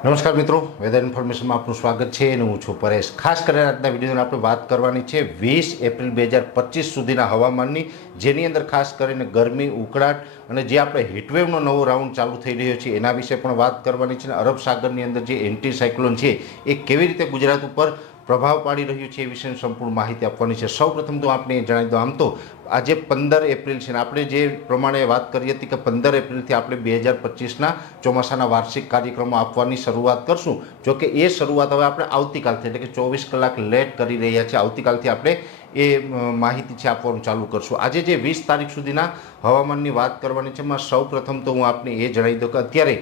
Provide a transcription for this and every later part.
નમસ્કાર મિત્રો, વેધર ઇન્ફોર્મેશનમાં આપનું સ્વાગત છે અને હું છું પરેશ। ખાસ કરીને આજના વિડીયોની આપણે વાત કરવાની છે 20 એપ્રિલ 2025 સુધીના હવામાનની, જેની અંદર ખાસ કરીને ગરમી, ઉકળાટ અને જે આપણે હીટવેવનો નવો રાઉન્ડ ચાલુ થઈ રહ્યો છે એના વિશે પણ વાત કરવાની છે। અરબ સાગરની અંદર જે એન્ટી સાયક્લોન છે એ કેવી રીતે ગુજરાત ઉપર પ્રભાવ પાડી રહ્યું છે એ વિશેની સંપૂર્ણ માહિતી આપવાની છે। સૌપ્રથમ તો આપણે જણાવી દો, આમ તો આજે 15 એપ્રિલ છે ને આપણે જે પ્રમાણે વાત કરી હતી કે 15 એપ્રિલથી આપણે 2025ના ચોમાસાના વાર્ષિક કાર્યક્રમો આપવાની શરૂઆત કરશું। જોકે એ શરૂઆત હવે આપણે આવતીકાલથી એટલે કે 24 કલાક લેટ કરી રહ્યા છીએ। આવતીકાલથી આપણે એ માહિતી છે આપવાનું ચાલુ કરશું। આજે જે 20 તારીખ સુધીના હવામાનની વાત કરવાની છે, એમાં સૌપ્રથમ તો હું આપને એ જણાવી દઉં કે અત્યારે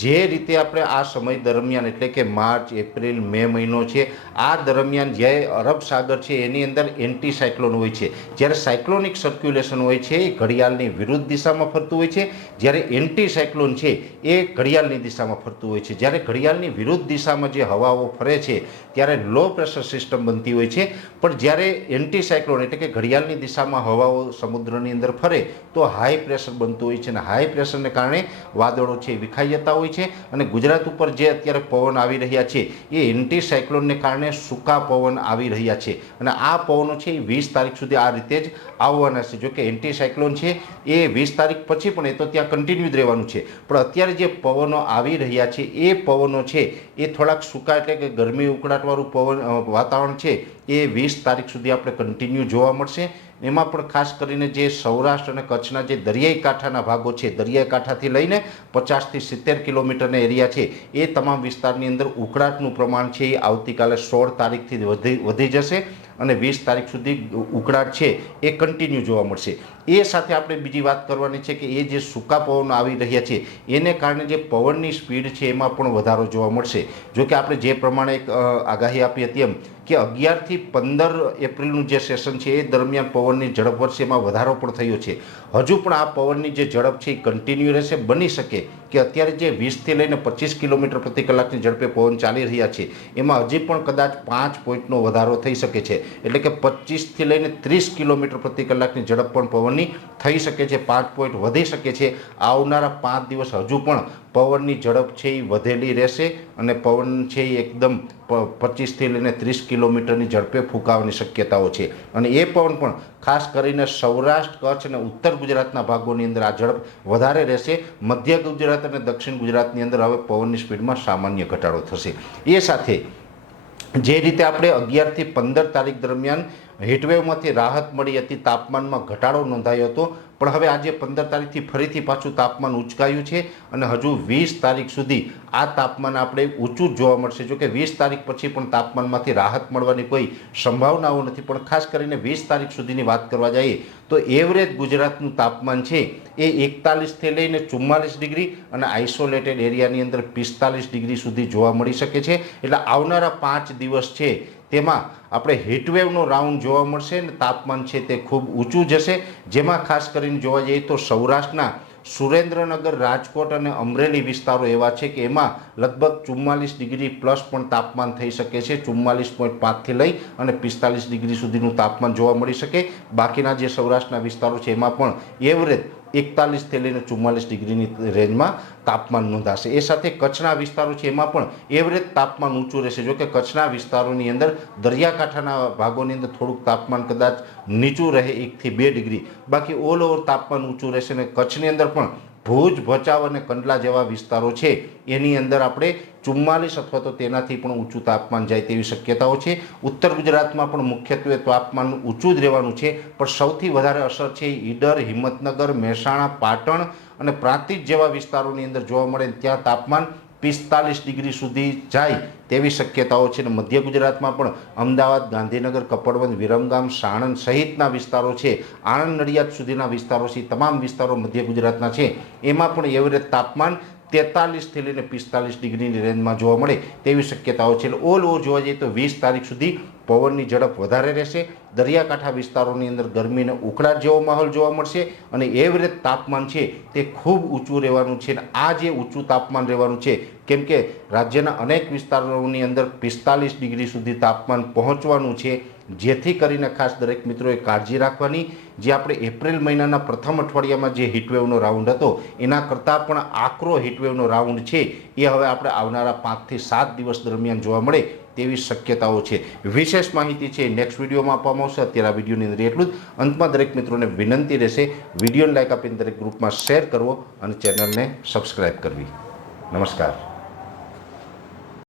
જે રીતે આપણે આ સમય દરમિયાન એટલે કે માર્ચ, એપ્રિલ, મે મહિનો છે, આ દરમિયાન જે અરબ સાગર છે એની અંદર એન્ટી સાયક્લોન હોય છે। જ્યારે સાયક્લોનિક સર્ક્યુલેશન હોય છે એ ઘડિયાળની વિરુદ્ધ દિશામાં ફરતું હોય છે, જ્યારે એન્ટી સાયક્લોન છે એ ઘડિયાળની દિશામાં ફરતું હોય છે। જ્યારે ઘડિયાળની વિરુદ્ધ દિશામાં જે હવાઓ ફરે છે ત્યારે લો પ્રેશર સિસ્ટમ બનતી હોય છે, પણ જ્યારે એન્ટી સાયક્લોન એટલે કે ઘડિયાળની દિશામાં હવાઓ સમુદ્રની અંદર ફરે તો હાઈ પ્રેશર બનતું હોય છે અને હાઈ પ્રેશરને કારણે વાદળો છે વિખાઈ જતા હોય છે। અને ગુજરાત ઉપર જે અત્યારે પવન આવી રહ્યા છે એ એન્ટી સાયક્લોનને કારણે સૂકા પવન આવી રહ્યા છે અને આ પવનો છે એ 20 તારીખ સુધી આ રીતે જ આવવાના છે। જો કે એન્ટી સાયક્લોન છે એ 20 તારીખ પછી પણ એ તો ત્યાં કન્ટિન્યુ જ રહેવાનું છે, પણ અત્યારે જે પવનો આવી રહ્યા છે એ પવનો છે એ થોડાક સૂકા એટલે કે ગરમી ઉકળાટવાળું વાતાવરણ છે એ 20 તારીખ સુધી આપણે કન્ટિન્યુ જોવા મળશે। એમાં પણ ખાસ કરીને જે સૌરાષ્ટ્ર અને કચ્છના જે દરિયાઈ કાંઠાના ભાગો છે, દરિયાઈ કાંઠાથી લઈને 50થી 70 કિલોમીટરના એરિયા છે, એ તમામ વિસ્તારની અંદર ઉકળાટનું પ્રમાણ છે એ આવતીકાલે 16 તારીખથી વધી જશે અને 20 તારીખ સુધી ઉકળાટ છે એ કન્ટિન્યુ જોવા મળશે। એ સાથે આપણે બીજી વાત કરવાની છે કે એ જે સૂકા પવનો આવી રહ્યા છે એને કારણે જે પવનની સ્પીડ છે એમાં પણ વધારો જોવા મળશે। જો કે આપણે જે પ્રમાણે એક આગાહી આપી હતી એમ કે 11થી 15 એપ્રિલનું જે સેશન છે એ દરમિયાન પવનની ઝડપ વધશે, એમાં વધારો પણ થયો છે। હજુ પણ આ પવનની જે ઝડપ છે એ કન્ટિન્યુ રહેશે। બની શકે કે અત્યારે જે 20થી લઈને 25 કિલોમીટર પ્રતિ કલાકની ઝડપે પવન ચાલી રહ્યા છે એમાં હજી પણ કદાચ 5 પોઈન્ટનો વધારો થઈ શકે છે, એટલે કે 25થી લઈને 30 કિલોમીટર પ્રતિ કલાકની ઝડપ પણ પવનની થઈ શકે છે, 5 પોઈન્ટ વધી શકે છે। આવનારા 5 દિવસ હજુ પણ પવનની ઝડપ છે એ વધેલી રહેશે અને પવન છે એ એકદમ 25થી લઈને 30 કિલોમીટરની ઝડપે ફૂંકાવાની શક્યતાઓ છે અને એ પવન પણ ખાસ કરીને સૌરાષ્ટ્ર, કચ્છ અને ઉત્તર ગુજરાતના ભાગોની અંદર આ ઝડપ વધારે રહેશે। મધ્ય ગુજરાત અને દક્ષિણ ગુજરાતની અંદર હવે પવનની સ્પીડમાં સામાન્ય ઘટાડો થશે। એ સાથે જે રીતે આપણે 11થી 15 તારીખ દરમિયાન હીટવેવમાંથી રાહત મળી હતી, તાપમાનમાં ઘટાડો નોંધાયો હતો, પણ હવે આજે 15 તારીખથી ફરીથી પાછું તાપમાન ઉંચકાયું છે અને હજુ 20 તારીખ સુધી આ તાપમાન આપણે ઊંચું જ જોવા મળશે। જો કે 20 તારીખ પછી પણ તાપમાનમાંથી રાહત મળવાની કોઈ સંભાવનાઓ નથી, પણ ખાસ કરીને 20 તારીખ સુધીની વાત કરવા જઈએ તો એવરેજ ગુજરાતનું તાપમાન છે એ 41થી લઈને 44 ડિગ્રી અને આઇસોલેટેડ એરિયાની અંદર 45 ડિગ્રી સુધી જોવા મળી શકે છે। એટલે આવનારા 5 દિવસ છે તેમાં આપણે હીટવેવનો રાઉન્ડ જોવા મળશે અને તાપમાન છે તે ખૂબ ઊંચું જશે। જેમાં ખાસ કરીને જોવા જઈએ તો સૌરાષ્ટ્રના સુરેન્દ્રનગર, રાજકોટ અને અમરેલી વિસ્તારો એવા છે કે એમાં લગભગ 44 ડિગ્રી પ્લસ પણ તાપમાન થઈ શકે છે। 44.5થી લઈ અને 45 ડિગ્રી સુધીનું તાપમાન જોવા મળી શકે। બાકીના જે સૌરાષ્ટ્રના વિસ્તારો છે એમાં પણ એવરેજ 41થી લઈને 44 ડિગ્રીની રેન્જમાં તાપમાન નોંધાશે। એ સાથે કચ્છના વિસ્તારો છે એમાં પણ એવરેજ તાપમાન ઊંચું રહેશે। જો કે કચ્છના વિસ્તારોની અંદર દરિયાકાંઠાના ભાગોની અંદર થોડુંક તાપમાન કદાચ નીચું રહે 1થી 2 ડિગ્રી, બાકી ઓલ ઓવર તાપમાન ઊંચું રહેશે અને કચ્છની અંદર પણ ભુજ, ભચાઉ અને કંડલા જેવા વિસ્તારો છે એની અંદર આપણે 44 અથવા તો તેનાથી પણ ઊંચું તાપમાન જાય તેવી શક્યતાઓ છે। ઉત્તર ગુજરાતમાં પણ મુખ્યત્વે તાપમાન ઊંચું જ રહેવાનું છે, પણ સૌથી વધારે અસર છે ઈડર, હિંમતનગર, મહેસાણા, પાટણ અને પ્રાંતિજ જેવા વિસ્તારોની અંદર જોવા મળે, ત્યાં તાપમાન 45 ડિગ્રી સુધી જાય તેવી શક્યતાઓ છે। અને મધ્ય ગુજરાતમાં પણ અમદાવાદ, ગાંધીનગર, કપડવંજ, વિરમગામ, સાણંદ સહિતના વિસ્તારો છે, આણંદ, નડિયાદ સુધીના વિસ્તારો છે, તમામ વિસ્તારો મધ્ય ગુજરાતના છે એમાં પણ એવરેજ તાપમાન 43થી લઈને 45 ડિગ્રીની રેન્જમાં જોવા મળે તેવી શક્યતાઓ છે। એટલે ઓલ ઓવર જોવા જઈએ તો 20 તારીખ સુધી પવનની ઝડપ વધારે રહેશે। દરિયાકાંઠા વિસ્તારોની અંદર ગરમીને ઉકળાટ જેવો માહોલ જોવા મળશે અને એવરેજ તાપમાન છે તે ખૂબ ઊંચું રહેવાનું છે। અને આ જે ઊંચું તાપમાન રહેવાનું છે કેમ કે રાજ્યના અનેક વિસ્તારોની અંદર 45 ડિગ્રી સુધી તાપમાન પહોંચવાનું છે, જેથી કરીને ખાસ દરેક મિત્રોએ કાળજી રાખવાની. જે આપણે એપ્રિલ મહિનાના પ્રથમ અઠવાડિયામાં જે હીટવેવનો રાઉન્ડ હતો એના કરતાં પણ આકરો હીટવેવનો રાઉન્ડ છે એ હવે આપણે આવનારા 5 થી 7 દિવસ દરમિયાન જોવા મળે તેવી શક્યતાઓ છે. વિશેષ માહિતી છે નેક્સ્ટ વિડીયોમાં આપવામાં આવશે. અત્યારે આ વિડીયોની અંદર એટલું જ. અંતમાં દરેક મિત્રોને વિનંતી રહેશે વિડીયોને લાઈક આપીને દરેક ગ્રુપમાં શેર કરવો અને ચેનલને સબસ્ક્રાઈબ કરવી. નમસ્કાર.